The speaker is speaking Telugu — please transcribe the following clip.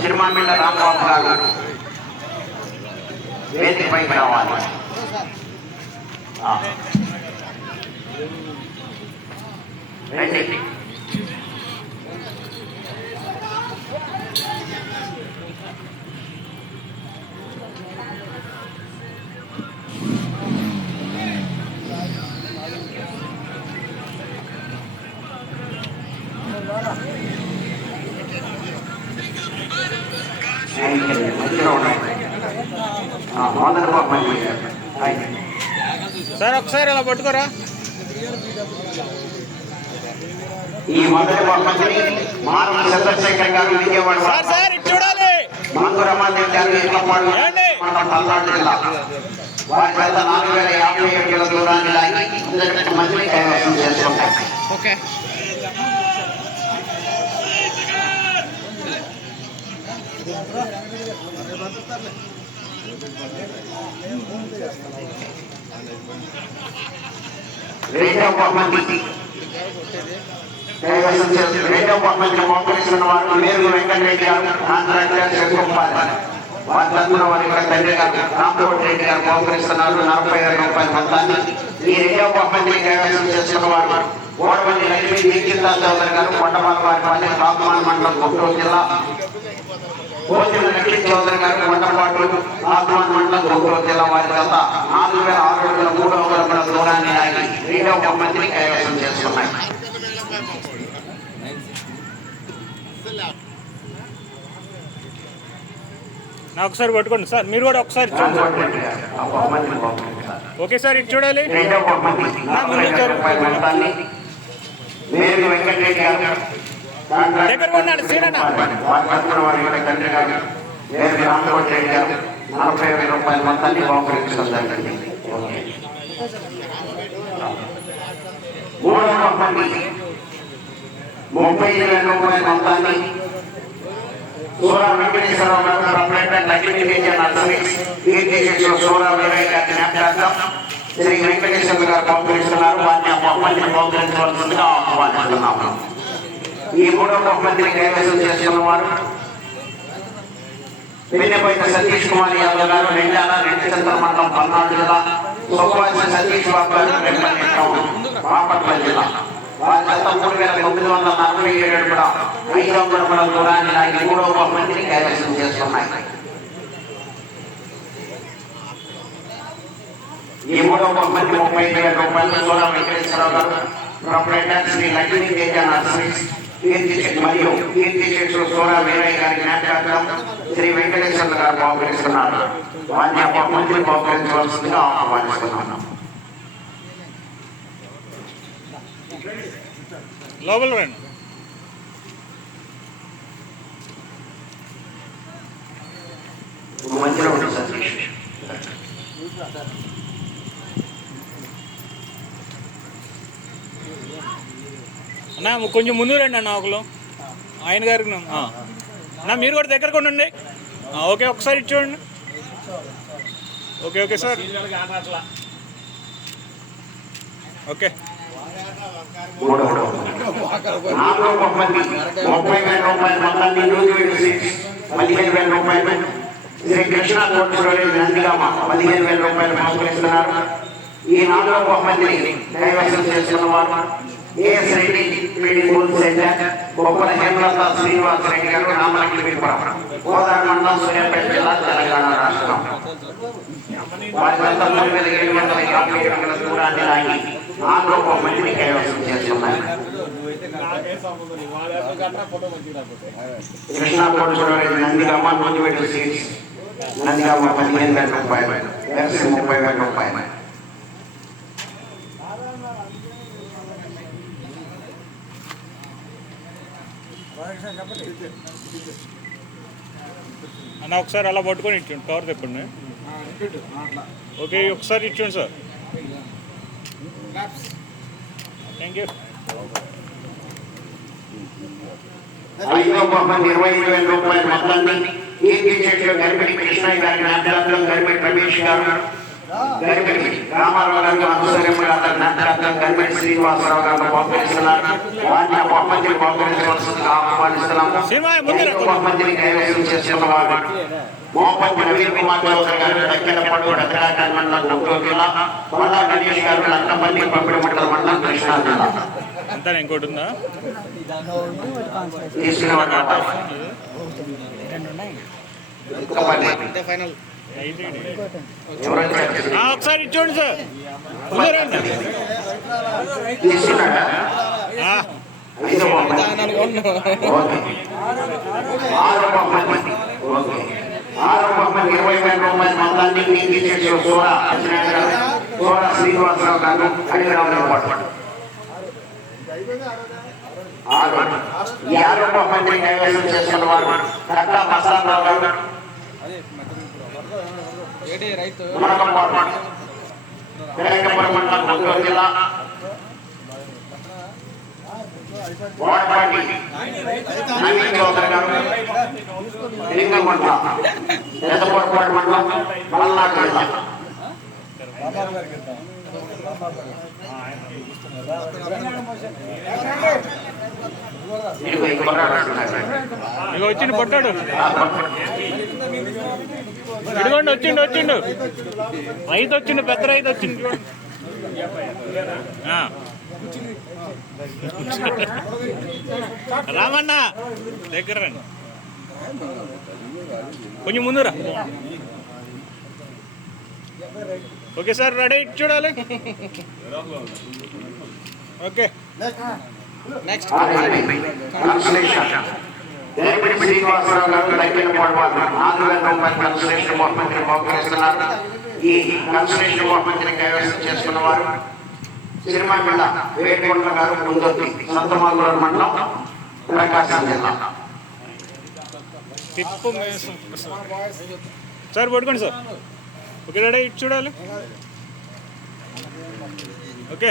సిరిమామిళ్ళ రాంబాబు గారు వేదికపైకి రావాలి. రండి. సార్ ఒకసారి అలా పట్టుకోరా. ఈ మొదటి బహుమతిని మానవ చంద్రశేఖర్ గారు విజయవాడ సార్ ఇటు చూడాలి. మంగురమాదేవి గారు పల్నాడు జిల్లా వారి వద్ద 4050 అడుగుల దూరాన్ని లాగి మందిని కైవసం చేసుకుంటారు. ఓకే. రెండవ బహుమతి మోకరిస్తున్న వారు మేరు వెంకటరెడ్డి గారు, ఆంధ్రప్రదేశ్ శంకుపాలి. వారి తరఫున వారి యొక్క తండ్రి గారు రామకోటి రెడ్డి గారు మోకరిస్తున్నారు 40,000 రూపాయల మొత్తాన్ని. ఈ రెండవ బహుమతిని కైవసం చేసుకున్న వారు ఓడవల్లి లక్ష్మీ దీక్షిత చౌదరి గారు, కొండపాలవారిపల్లి, కాకుమాన్ మండలం, గుంటూరు జిల్లా. భోజన లక్ష్మీ చౌదరి గారు, కొండపాటు, కాకుమాన్ మండలం, గుంటూరు జిల్లా. వారి గత 4,600 అడుగుల 3 అడుగుల దూరాన్ని లాగి రెండవ బహుమతిని కైవసం చేసుకున్నాయి. నాకు ఒకసారి పట్టుకోండి సార్, మీరు కూడా ఒకసారి చూడండి. ఓకే సార్, ఇటు చూడాలి. దగ్గర ఉన్నాడు సీనన్న. 40,000 రూపాయల మొత్తాన్ని బహుకరించడం జరిగింది. మూడవ బహుమతి 30,000 రూపాయల మొత్తాన్ని సూరా వెంకటేశ్వరరావు గారు, ప్రొపరేటర్ లక్ష్మీ విజయ నర్సరీస్, కీర్తిశేషులు సూరా వీరయ్య గారి జ్ఞాపకార్థం శ్రీ వెంకటేశ్వర గారు బహుకరిస్తున్నారు. వారిని ఆ బహుమతిని బహుకరించవలసిందిగా ఆహ్వానిస్తున్నాము. ఈ మూడవ బహుమతిని కైవసం చేసుకున్న వారు వెన్నెపైన సతీష్ కుమార్ యాదవ్ గారు, రెండాల రెండుచంద్ర మండలం, పల్నాడు జిల్లా. సోమవారి సతీష్ బాబు గారు, రెడ్మల్లి టౌన్, బాపట్ల జిల్లా. వారి గత 3,947 కూడా 500 అడుగుల దూరాన్ని లాగి మూడవ బహుమతిని కైవసం చేసుకున్నాయి. ఈ మూడవ బహుమతి 30,000 రూపాయలు సూరా వెంకటేశ్వరరావు గారు, ప్రొపరేటర్ శ్రీ లక్ష్మీ తేజ నర్సరీస్, మరియు కీర్తిశేషులు సూరా వీరయ్య గారి జ్ఞాపకార్థం శ్రీ వెంకటేశ్వర గారు బహుకరిస్తున్నారు. వారిని ఆ బహుమతిని బహుకరించవలసిందిగా ఆహ్వానిస్తున్నాను. లోపల రండి. మంచిగా ఉంటుంది సతీష్. అన్నా కొంచెం ముందు రండి అన్న, ఒకరు ఆయన గారికి అన్నా మీరు కూడా దగ్గరకు ఉండండి. ఓకే, ఒకసారి ఇచ్చేయండి. Okay okay sir, okay. 4వ బహుమతి 30,000 రూపాయల మొత్తాన్ని 15,000 రూపాయలు శ్రీ కృష్ణ కోటేశ్వరి నందిగామ 15,000 రూపాయలు బహుకరిస్తున్నారు. ఈ 4వ బహుమతిని కైవసం చేసుకున్న వారు AS Reddy PD school centre, గొప్పల హేమలత శ్రీనివాస రెడ్డి గారు, రామలక్ష్మీపురం, గోదావరి మండలం, సూర్యాపేట జిల్లా, తెలంగాణ రాష్ట్రం. వారి వద్ద 3,750 అడుగుల దూరాన్ని లాగి 4వ బహుమతిని కైవసం చేసుకున్నారు. కృష్ణా కోటేశ్వరి నందిగామ, నూజివీడు సీట్స్, నందిగామ 15,000 రూపాయలు, ఎర్సి 30,000 రూపాయలు. అన్న ఒకసారి అలా పట్టుకొని ఇచ్చండి, కవర్ తెప్పండి. ఓకే, ఒకసారి ఇచ్చండి సార్. Thank you. 5వ బహుమతి 25,000 రూపాయల మొత్తాన్ని కీర్తిశేషులు గరిమెడి కృష్ణయ్య గారి జ్ఞాపకార్థం గరిమెడి రమేష్ గారు, గరిమెడి రామారావు గారికి అనుసరింపుగా గరిమెడి శ్రీనివాసరావు గారిని బహుకరిస్తున్నారు. వారిని బహుమతిని బహుకరించవలసిందిగా ఆహ్వానిస్తున్నాము. బహుమతిని కైవసం చేసుకున్న వారు మోపంతి నవీన్ కుమార్ చౌదరి గారు దక్కినపడు రచనాకాండ మండలం గుంటూరు జిల్లా, కొండా గణేష్ గారు లంకపల్లి పంపిణీ మండలం మండలం కృష్ణా జిల్లా. అంతా ఇంకోటి ఉందా? ఒకసారి ఇచ్చోండి సార్. ఆరోపణ 20,000 రూపాయల మొత్తాన్ని శ్రీనివాసరావు గారు అడిగిరావడం పడ్డాడు. ఈ ఆరోప మంత్రి కైవసం చేసుకున్న వారు కట్టా మస్తానరావు గారు మండలం గుంటూరు జిల్లా, వాడపాటి నవీన్ చౌదరి గారు లింగంగుంట పెద్దపూరపాడు మండలం పల్నాడు జిల్లా. ఇక వచ్చిండు పొట్టాడు. ఇదిగోండి వచ్చిండు 5 వచ్చిండు, పెద్ద 5 వచ్చిండు. రామన్న దగ్గర రండి, కొంచెం ముందురా. ఓకే సార్, రెడీ చూడాలి. ఓకే నెక్స్ట్ శ్రీనివాసరావు గారు తగ్గిన పొడవారు 4,000 రూపాయల కన్సలేషన్ బహుమతిని బహుకరిస్తున్నారు. ఈ కన్సలేషన్ బహుమతిని కైవసం చేసుకున్న వారు సిరిమామిళ్ళ వేడికొండ గారు ముందొత్తి సంతమాలూరు మండలం ప్రకాశం జిల్లా. సార్ పట్టుకోండి సార్. ఓకే రెడీ చూడాలి. ఓకే